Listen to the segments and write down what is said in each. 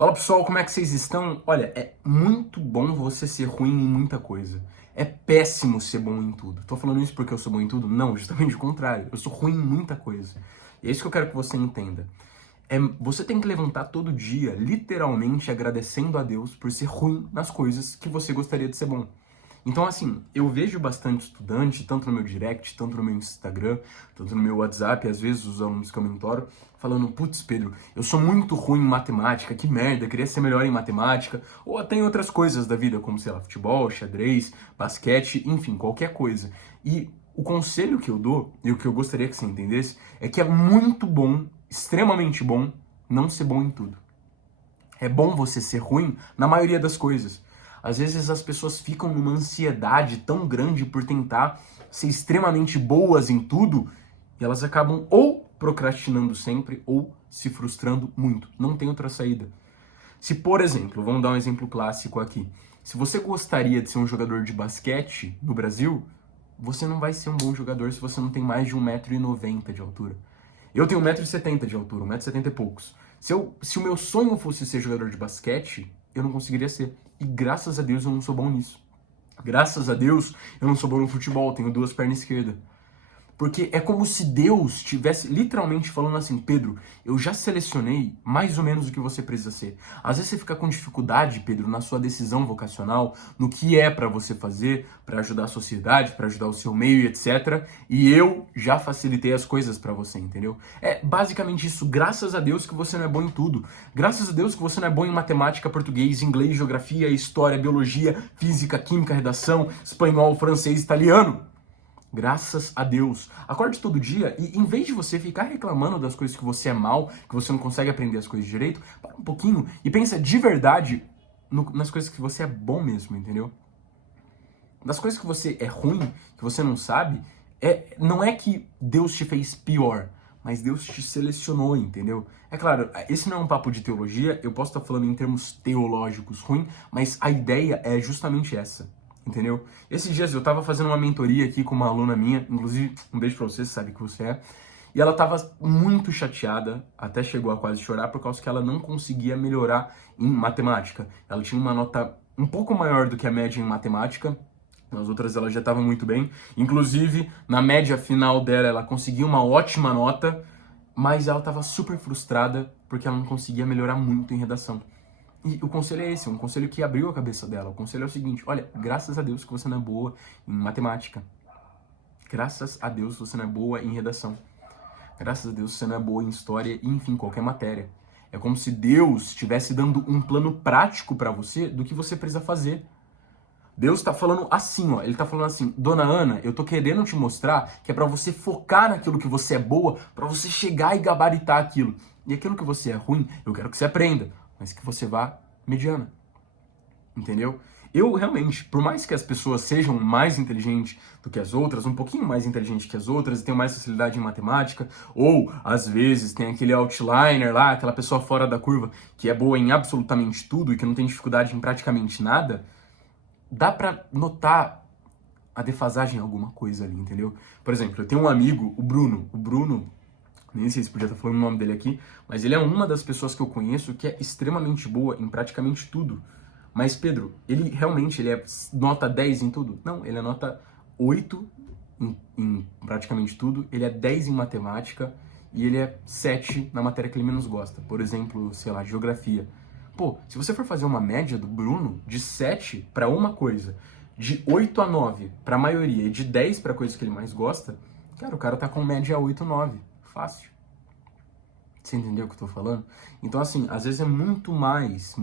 Fala pessoal, como é que vocês estão? Olha, é muito bom você ser ruim em muita coisa. É péssimo ser bom em tudo. Tô falando isso porque eu sou bom em tudo? Não, justamente o contrário. Eu sou ruim em muita coisa. E é isso que eu quero que você entenda. Você tem que levantar todo dia, literalmente agradecendo a Deus por ser ruim nas coisas que você gostaria de ser bom. Então, assim, eu vejo bastante estudante, tanto no meu direct, tanto no meu Instagram, tanto no meu WhatsApp, às vezes os alunos que eu mentoro, falando, putz, Pedro, eu sou muito ruim em matemática, que merda, eu queria ser melhor em matemática, ou até em outras coisas da vida, como, sei lá, futebol, xadrez, basquete, enfim, qualquer coisa. E o conselho que eu dou, e o que eu gostaria que você entendesse, é que é muito bom, extremamente bom, não ser bom em tudo. É bom você ser ruim na maioria das coisas. Às vezes as pessoas ficam numa ansiedade tão grande por tentar ser extremamente boas em tudo e elas acabam ou procrastinando sempre ou se frustrando muito. Não tem outra saída. Se, por exemplo, vamos dar um exemplo clássico aqui. Se você gostaria de ser um jogador de basquete no Brasil, você não vai ser um bom jogador se você não tem mais de 1,90 m de altura. Eu tenho 1,70 m de altura, 1,70 m e poucos. Se o meu sonho fosse ser jogador de basquete, eu não conseguiria ser. E graças a Deus eu não sou bom nisso. Graças a Deus eu não sou bom no futebol, tenho duas pernas esquerdas. Porque é como se Deus estivesse literalmente falando assim, Pedro, eu já selecionei mais ou menos o que você precisa ser. Às vezes você fica com dificuldade, Pedro, na sua decisão vocacional, no que é para você fazer, para ajudar a sociedade, para ajudar o seu meio, etc. E eu já facilitei as coisas para você, entendeu? É basicamente isso. Graças a Deus que você não é bom em tudo. Graças a Deus que você não é bom em matemática, português, inglês, geografia, história, biologia, física, química, redação, espanhol, francês, italiano. Graças a Deus. Acorde todo dia e em vez de você ficar reclamando das coisas que você é mal, que você não consegue aprender as coisas direito, para um pouquinho e pensa de verdade nas coisas que você é bom mesmo, entendeu? Das coisas que você é ruim, que você não sabe, não é que Deus te fez pior, mas Deus te selecionou, entendeu? É claro, esse não é um papo de teologia, eu posso estar falando em termos teológicos ruim, mas a ideia é justamente essa. Entendeu? Esses dias eu tava fazendo uma mentoria aqui com uma aluna minha, inclusive, um beijo pra você sabe que você é. E ela tava muito chateada, até chegou a quase chorar, por causa que ela não conseguia melhorar em matemática. Ela tinha uma nota um pouco maior do que a média em matemática, nas outras ela já estava muito bem. Inclusive, na média final dela, ela conseguiu uma ótima nota, mas ela estava super frustrada porque ela não conseguia melhorar muito em redação. E o conselho é esse, um conselho que abriu a cabeça dela. O conselho é o seguinte, olha, graças a Deus que você não é boa em matemática. Graças a Deus você não é boa em redação. Graças a Deus você não é boa em história e, enfim, qualquer matéria. É como se Deus estivesse dando um plano prático para você do que você precisa fazer. Deus tá falando assim, ó, ele tá falando assim, Dona Ana, eu tô querendo te mostrar que é para você focar naquilo que você é boa, para você chegar e gabaritar aquilo. E aquilo que você é ruim, eu quero que você aprenda, mas que você vá mediana. Entendeu? Eu realmente, por mais que as pessoas sejam mais inteligentes do que as outras, um pouquinho mais inteligentes que as outras, e tenham mais facilidade em matemática, ou às vezes tem aquele outliner lá, aquela pessoa fora da curva que é boa em absolutamente tudo e que não tem dificuldade em praticamente nada, dá pra notar a defasagem em alguma coisa ali, entendeu? Por exemplo, eu tenho um amigo, o Bruno. O Bruno, nem sei se podia estar falando o nome dele aqui, mas ele é uma das pessoas que eu conheço que é extremamente boa em praticamente tudo. Mas, Pedro, ele é nota 10 em tudo? Não, ele é nota 8 em praticamente tudo, ele é 10 em matemática e ele é 7 na matéria que ele menos gosta. Por exemplo, sei lá, geografia. Pô, se você for fazer uma média do Bruno, de 7 para uma coisa, de 8 a 9 para a maioria e de 10 para coisas que ele mais gosta, cara, o cara tá com média 8, 9. Fácil. Você entendeu o que eu tô falando? Então, assim, às vezes é muito mais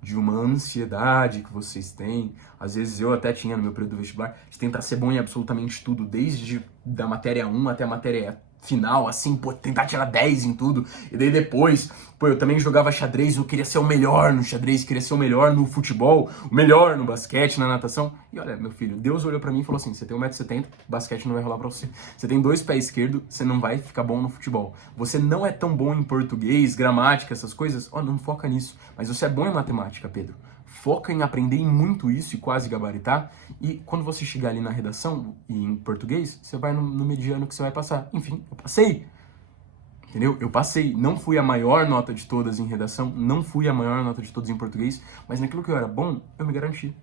de uma ansiedade que vocês têm. Às vezes eu até tinha no meu período vestibular, de tentar ser bom em absolutamente tudo, desde da matéria 1 até a matéria final, assim, pô, tentar tirar 10 em tudo. E daí depois, pô, eu também jogava xadrez, eu queria ser o melhor no xadrez, queria ser o melhor no futebol, o melhor no basquete, na natação. E olha, meu filho, Deus olhou pra mim e falou assim, você tem 1,70 m, basquete não vai rolar pra você. Você tem 2 pés esquerdos, você não vai ficar bom no futebol. Você não é tão bom em português, gramática, essas coisas, ó, não foca nisso. Mas você é bom em matemática, Pedro. Foca em aprender muito isso e quase gabaritar. E quando você chegar ali na redação e em português, você vai no mediano que você vai passar. Enfim, eu passei. Entendeu? Eu passei, não fui a maior nota de todas em redação, não fui a maior nota de todas em português, mas naquilo que eu era bom, eu me garanti.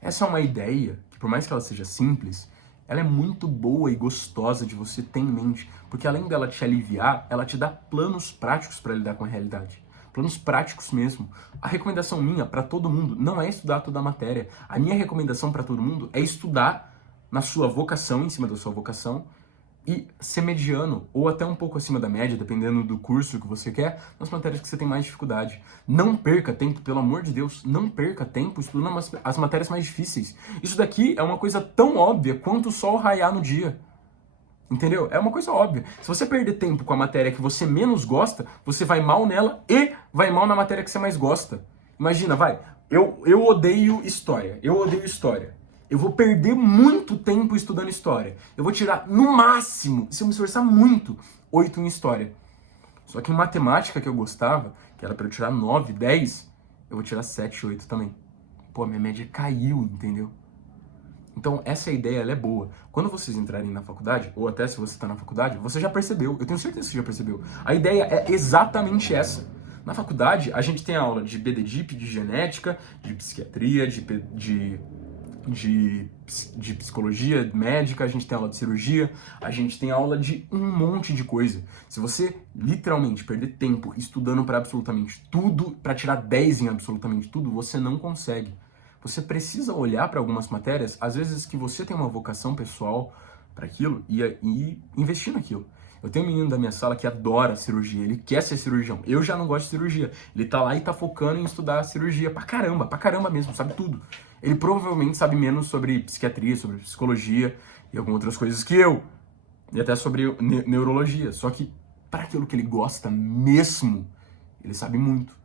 Essa é uma ideia que, por mais que ela seja simples, ela é muito boa e gostosa de você ter em mente, porque além dela te aliviar, ela te dá planos práticos para lidar com a realidade. Planos práticos mesmo. A recomendação minha para todo mundo não é estudar toda a matéria. A minha recomendação para todo mundo é estudar na sua vocação, em cima da sua vocação, e ser mediano, ou até um pouco acima da média, dependendo do curso que você quer, nas matérias que você tem mais dificuldade. Não perca tempo, pelo amor de Deus, não perca tempo estudando as matérias mais difíceis. Isso daqui é uma coisa tão óbvia quanto o sol raiar no dia. Entendeu? É uma coisa óbvia. Se você perder tempo com a matéria que você menos gosta, você vai mal nela e vai mal na matéria que você mais gosta. Imagina, vai, eu odeio história, eu vou perder muito tempo estudando história. Eu vou tirar, no máximo, se eu me esforçar muito, 8 em história. Só que em matemática que eu gostava, que era pra eu tirar 9, 10, eu vou tirar 7, 8 também. Pô, minha média caiu, entendeu? Então, essa ideia, ela é boa. Quando vocês entrarem na faculdade, ou até se você está na faculdade, você já percebeu. Eu tenho certeza que você já percebeu. A ideia é exatamente essa. Na faculdade, a gente tem aula de BDDIP, de genética, de psiquiatria, de psicologia médica, a gente tem aula de cirurgia, a gente tem aula de um monte de coisa. Se você literalmente perder tempo estudando para absolutamente tudo, para tirar 10 em absolutamente tudo, você não consegue. Você precisa olhar para algumas matérias, às vezes que você tem uma vocação pessoal para aquilo e investir naquilo. Eu tenho um menino da minha sala que adora cirurgia, ele quer ser cirurgião. Eu já não gosto de cirurgia. Ele tá lá e tá focando em estudar cirurgia pra caramba mesmo, sabe tudo. Ele provavelmente sabe menos sobre psiquiatria, sobre psicologia e algumas outras coisas que eu. E até sobre neurologia. Só que para aquilo que ele gosta mesmo, ele sabe muito.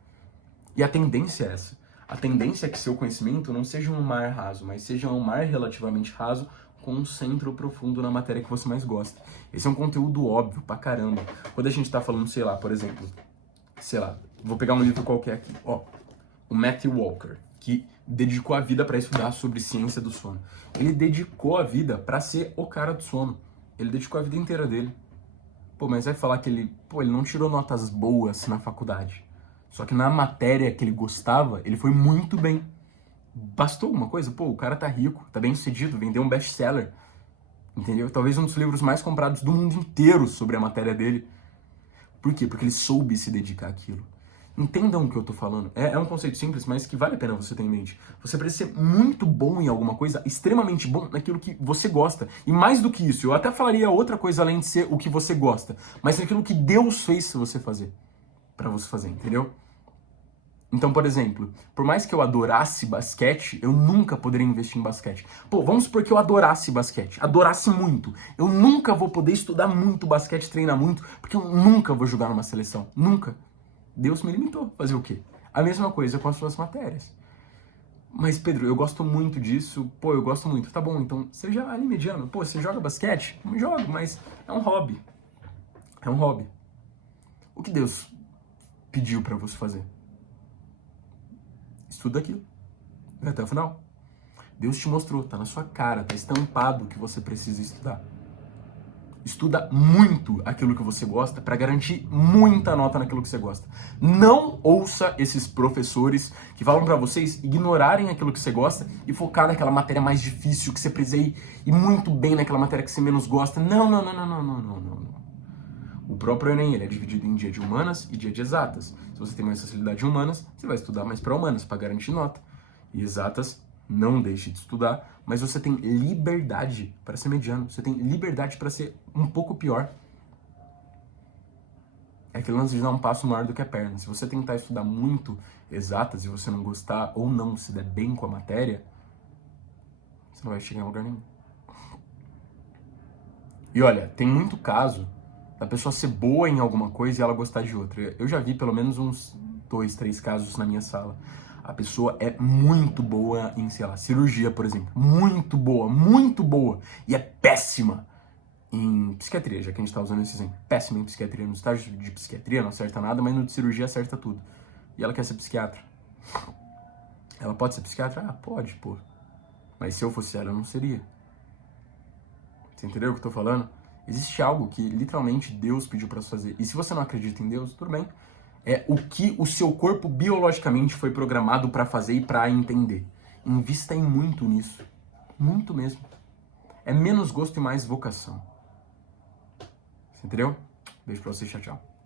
E a tendência é essa. A tendência é que seu conhecimento não seja um mar raso, mas seja um mar relativamente raso com um centro profundo na matéria que você mais gosta. Esse é um conteúdo óbvio pra caramba. Quando a gente tá falando, sei lá, por exemplo, vou pegar um livro qualquer aqui, ó, o Matthew Walker, que dedicou a vida para estudar sobre ciência do sono. Ele dedicou a vida para ser o cara do sono. Ele dedicou a vida inteira dele. Pô, mas vai falar que ele não tirou notas boas na faculdade. Só que na matéria que ele gostava, ele foi muito bem. Bastou alguma coisa? Pô, o cara tá rico, tá bem sucedido, vendeu um best-seller. Entendeu? Talvez um dos livros mais comprados do mundo inteiro sobre a matéria dele. Por quê? Porque ele soube se dedicar àquilo. Entendam o que eu tô falando. É um conceito simples, mas que vale a pena você ter em mente. Você precisa ser muito bom em alguma coisa, extremamente bom naquilo que você gosta. E mais do que isso, eu até falaria outra coisa além de ser o que você gosta, mas naquilo que Deus fez você fazer. Pra você fazer, entendeu? Então, por exemplo, por mais que eu adorasse basquete, eu nunca poderia investir em basquete. Pô, vamos supor que eu adorasse basquete, adorasse muito. Eu nunca vou poder estudar muito basquete, treinar muito, porque eu nunca vou jogar numa seleção. Nunca. Deus me limitou. Fazer o quê? A mesma coisa com as suas matérias. Mas, Pedro, eu gosto muito disso. Pô, eu gosto muito. Tá bom, então seja ali mediano. Pô, você joga basquete? Não jogo, mas é um hobby. É um hobby. O que Deus pediu pra você fazer? Estuda aquilo. Vai até o final. Deus te mostrou, tá na sua cara, tá estampado que você precisa estudar. Estuda muito aquilo que você gosta para garantir muita nota naquilo que você gosta. Não ouça esses professores que falam para vocês ignorarem aquilo que você gosta e focar naquela matéria mais difícil, que você precisa ir muito bem naquela matéria que você menos gosta. Não. O próprio Enem, ele é dividido em dia de humanas e dia de exatas. Se você tem mais facilidade em humanas, você vai estudar mais para humanas, para garantir nota. E exatas, não deixe de estudar, mas você tem liberdade para ser mediano. Você tem liberdade para ser um pouco pior. É aquele lance de dar um passo maior do que a perna. Se você tentar estudar muito exatas e você não gostar ou não se der bem com a matéria, você não vai chegar em lugar nenhum. E olha, tem muito caso da pessoa ser boa em alguma coisa e ela gostar de outra. Eu já vi pelo menos uns 2, 3 casos na minha sala. A pessoa é muito boa em, sei lá, cirurgia, por exemplo. Muito boa. E é péssima em psiquiatria, já que a gente tá usando esse exemplo. Péssima em psiquiatria. No estágio de psiquiatria não acerta nada, mas no de cirurgia acerta tudo. E ela quer ser psiquiatra. Ela pode ser psiquiatra? Ah, pode, pô. Mas se eu fosse ela, eu não seria. Você entendeu o que eu tô falando? Existe algo que literalmente Deus pediu para você fazer. E se você não acredita em Deus, tudo bem. É o que o seu corpo biologicamente foi programado para fazer e para entender. Invista em muito nisso. Muito mesmo. É menos gosto e mais vocação. Você entendeu? Beijo pra você, tchau, tchau.